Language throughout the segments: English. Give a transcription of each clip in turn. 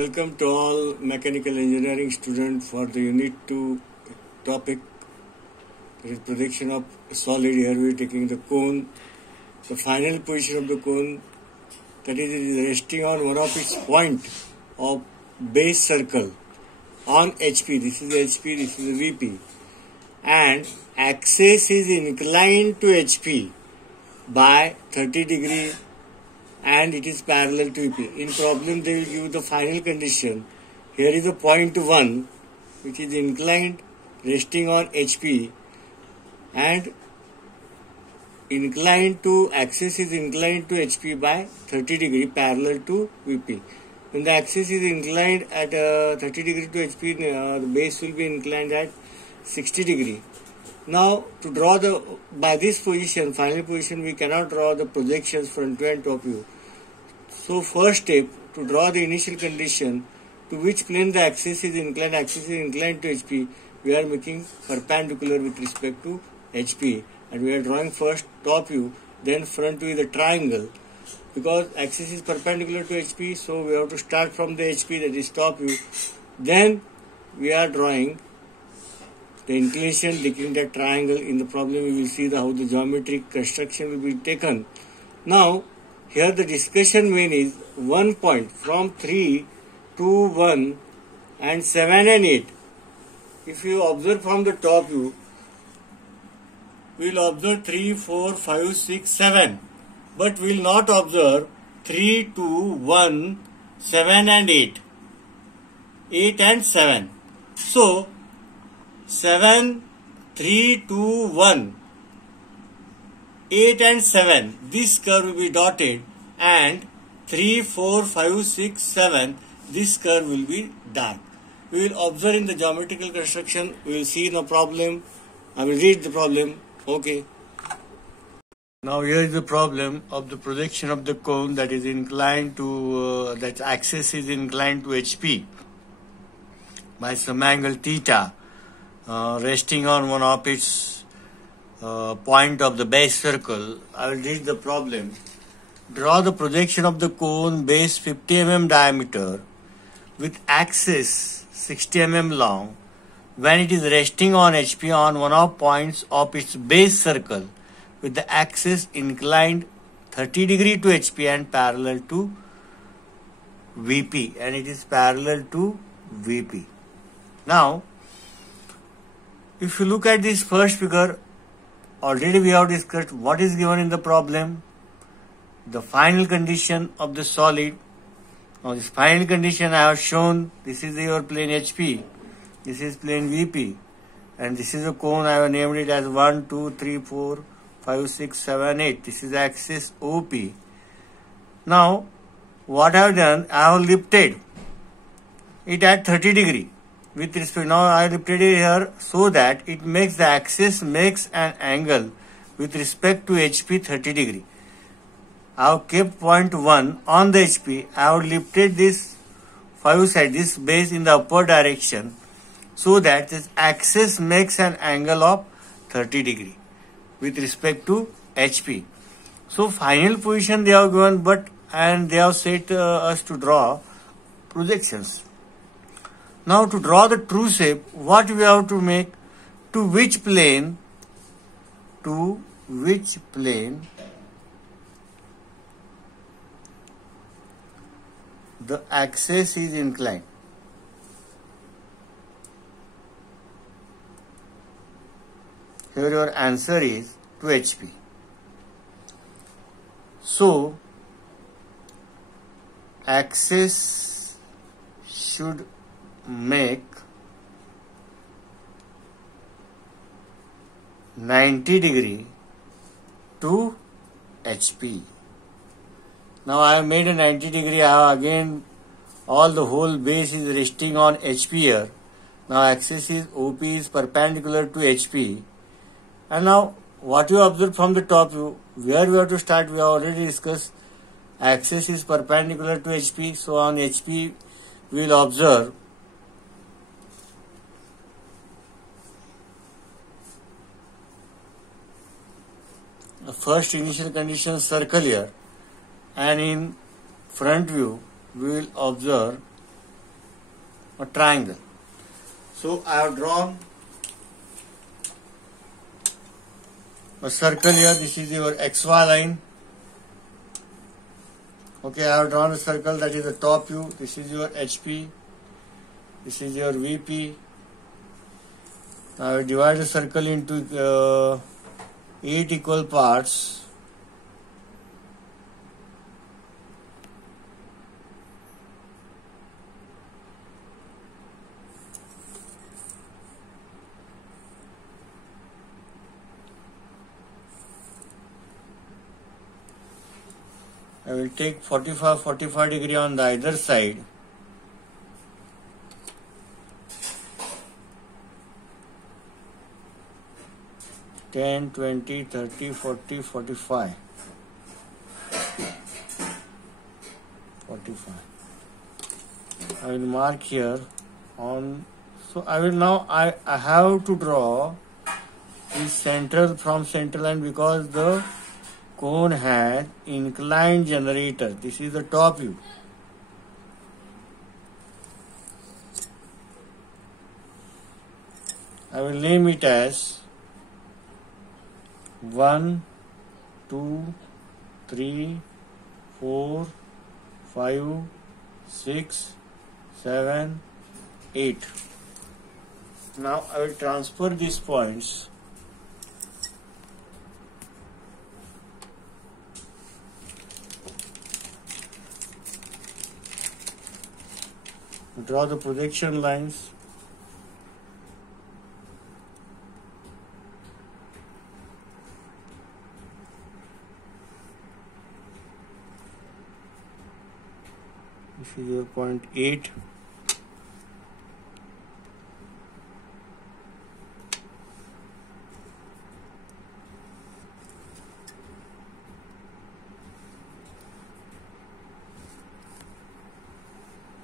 Welcome to all mechanical engineering students for the Unit 2 topic. There is projection of solid. Here we are taking the cone, the final position of the cone, that is, it is resting on one of its point of base circle on HP. This is HP, this is VP, and axis is inclined to HP by 30 degree and it is parallel to VP. In problem they will give the final condition. Here is the point 1 which is inclined resting on HP and inclined to axis is inclined to HP by 30 degree parallel to VP. When the axis is inclined at 30 degree to HP, the base will be inclined at 60 degree. Now to draw by this position, final position, we cannot draw the projections front view and top view. So first step, to draw the initial condition to which plane the axis is inclined to HP, we are making perpendicular with respect to HP, and we are drawing first top view, then front view is a triangle. Because axis is perpendicular to HP, so we have to start from the HP, that is top view. Then we are drawing the inclination taking that triangle. In the problem we will see how the geometric construction will be taken. Now here the discussion main is one point from 3 to 1 and 7 and 8. If you observe from the top view, we will observe 3, 4, 5, 6, 7. But we will not observe 3, 2, 1, 7 and 8. 8 and 7. So 7, 3, 2, 1, 8 and 7. This curve will be dotted, and 3, 4, 5, 6, 7. This curve will be dark. We will observe in the geometrical construction. We will see the problem. I will read the problem. Okay. Now here is the problem of the projection of the cone that is inclined to, that axis is inclined to HP by some angle theta. Resting on one of its point of the base circle. I will read the problem. Draw the projection of the cone base 50 mm diameter with axis 60 mm long when it is resting on HP on one of points of its base circle with the axis inclined 30 degree to HP and parallel to VP, and it is parallel to VP. Now if you look at this first figure, already we have discussed what is given in the problem, the final condition of the solid. Now this final condition I have shown, this is your plane HP, this is plane VP, and this is a cone. I have named it as 1, 2, 3, 4, 5, 6, 7, 8. This is axis OP. Now what I have done, I have lifted it at 30 degree. With respect, now I lifted it here so that it makes the axis makes an angle with respect to HP 30 degree. I have kept point 1 on the HP. I have lifted this 5 side, this base in the upward direction, so that this axis makes an angle of 30 degree with respect to HP. So final position they have given, and they have said us to draw projections. Now to draw the true shape, what we have to make, to which plane the axis is inclined. Here your answer is to HP. So axis should make 90 degree to HP. Now I have made a 90 degree. I have again all the whole base is resting on HP here. Now axis is OP is perpendicular to HP. And now what you observe from the top view, where we have to start, we have already discussed. Axis is perpendicular to HP. So on HP we will observe the first initial condition circle here, and in front view we will observe a triangle. So I have drawn a circle here. This is your XY line. Okay, I have drawn a circle, that is the top view. This is your HP. This is your VP. Now I divide the circle into 8 equal parts. I will take 45 degree on the either side. Ten, 20, 30, 40, 45. 45. I will mark here on. So I will now I have to draw this central from central line because the cone has inclined generator. This is the top view. I will name it as 1, 2, 3, 4, 5, 6, 7, 8. Now I will transfer these points . Draw the projection lines. This is your point 8.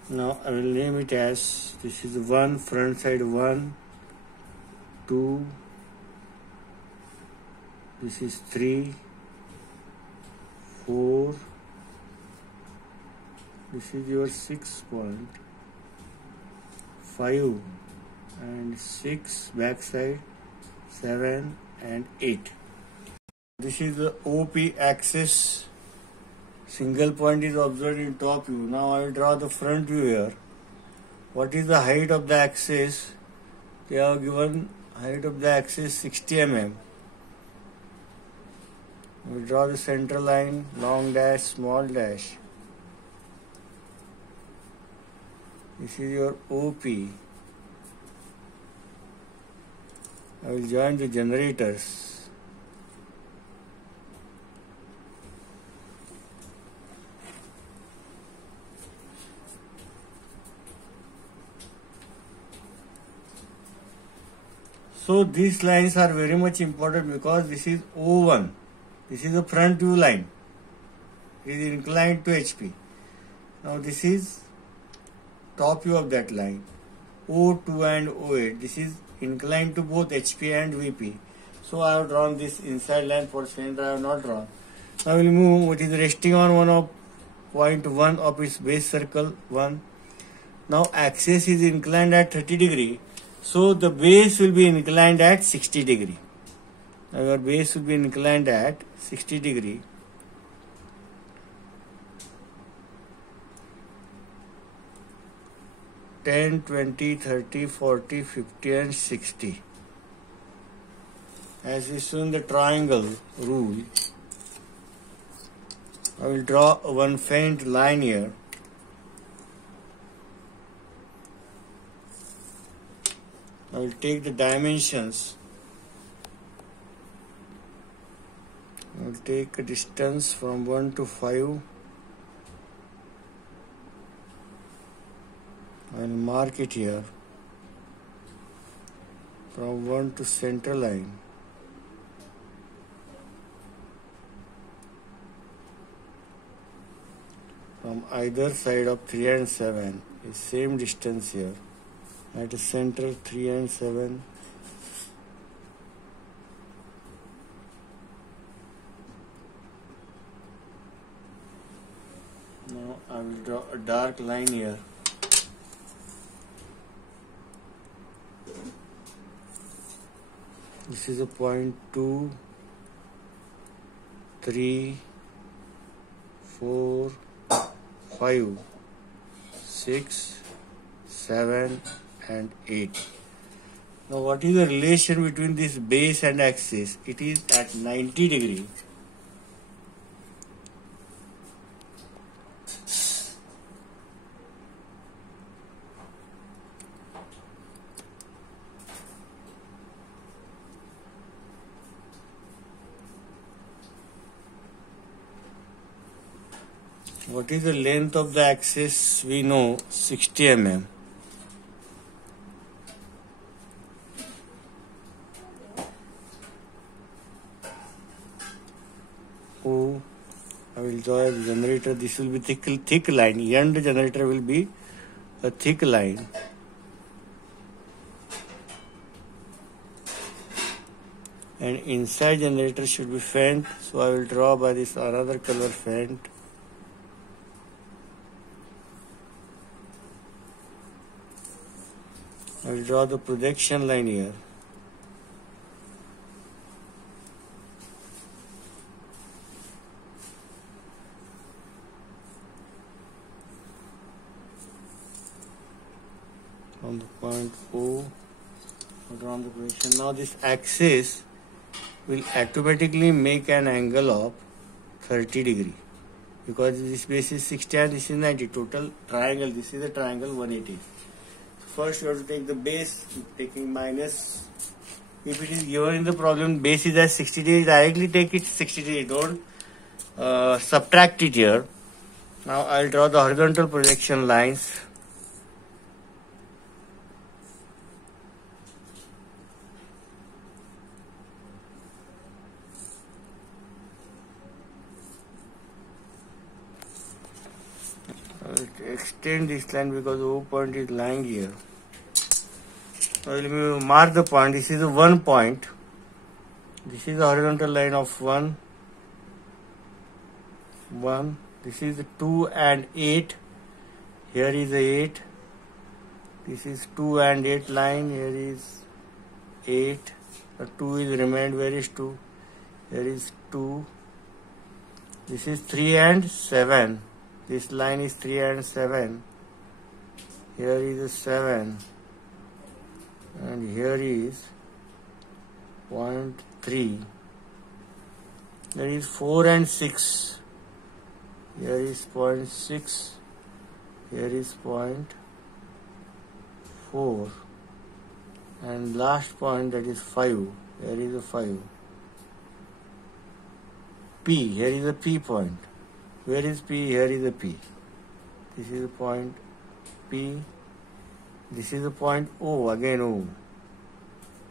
Now I will name it as, this is 1, front side 1, 2, this is 3, 4, this is your 6 point, 5 and 6 back side, 7 and 8. This is the OP axis. Single point is observed in top view. Now I will draw the front view here. What is the height of the axis? They have given height of the axis 60 mm. We will draw the center line, long dash, small dash. This is your OP. I will join the generators. So these lines are very much important because this is O1. This is the front view line. It is inclined to HP. Now this is top view of that line. O2 and O8. This is inclined to both HP and VP. So I have drawn this inside line. For center I have not drawn. Now we will move. It is resting on one of point 1 of its base circle 1. Now axis is inclined at 30 degree. So the base will be inclined at 60 degree. Now your base will be inclined at 60 degree. Ten, 20, 30, 40, 50 and 60. As is shown the triangle rule, I will draw one faint line here. I will take the dimensions. I will take a distance from 1 to 5. I will mark it here. From 1 to center line. From either side of 3 and 7 is same distance here. At the center 3 and 7. Now I will draw a dark line here. This is a point 2, 3, 4, 5, 6, 7 and 8. Now what is the relation between this base and axis? It is at 90 degree. What is the length of the axis? We know 60 mm. Oh, I will draw a generator. This will be thick line. End generator will be a thick line. And inside generator should be fent. So I will draw by this another color fent. I will draw the projection line here. From the point O, draw the projection. Now this axis will automatically make an angle of 30 degree because this base is 60 and this is 90. Total triangle, this is a triangle 180. First you have to take the base, taking minus. If it is given in the problem, base is at 60 degrees, directly take it 60 degrees, don't subtract it here. Now I will draw the horizontal projection lines. I will extend this line because O point is lying here. I will mark the point. This is a 1 point. This is the horizontal line of 1. This is 2 and 8. Here is 8. This is 2 and 8 line. Here is 8. 2 is remained. Where is 2? Here is 2. This is 3 and 7. This line is 3 and 7. Here is a 7. And here is point 3. There is 4 and 6. Here is point 6. Here is point 4. And last point, that is 5. Here is a 5. P. Here is a P point. Where is P? Here is a P. This is a point P. This is a point O. Again O.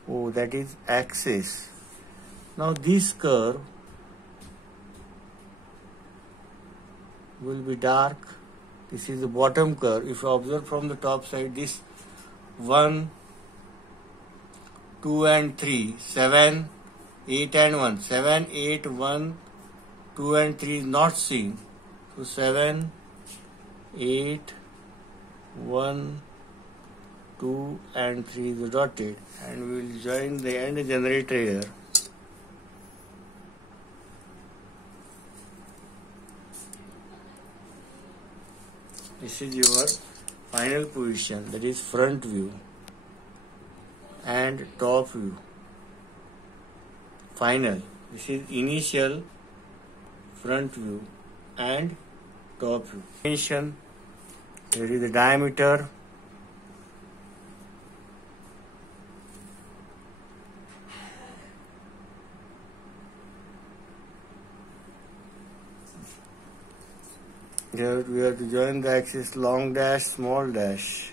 O, that is axis. Now this curve will be dark. This is the bottom curve. If you observe from the top side, this 1, 2 and 3, 7, 8 and 1. 7, 8, 1, 2 and 3 is not seen. So 7, 8, 1, 2 and 3 is dotted, and we will join the end generator here. This is your final position, that is front view and top view. Final. This is initial, front view and top view. Dimension. Here is the diameter. Here we have to join the axis long dash, small dash.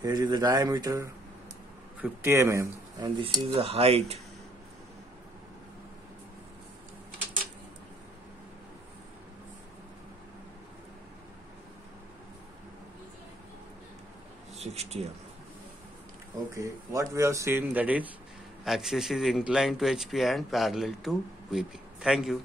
Here is the diameter 50 mm and this is the height. Okay, what we have seen, that is axis is inclined to HP and parallel to VP. Thank you.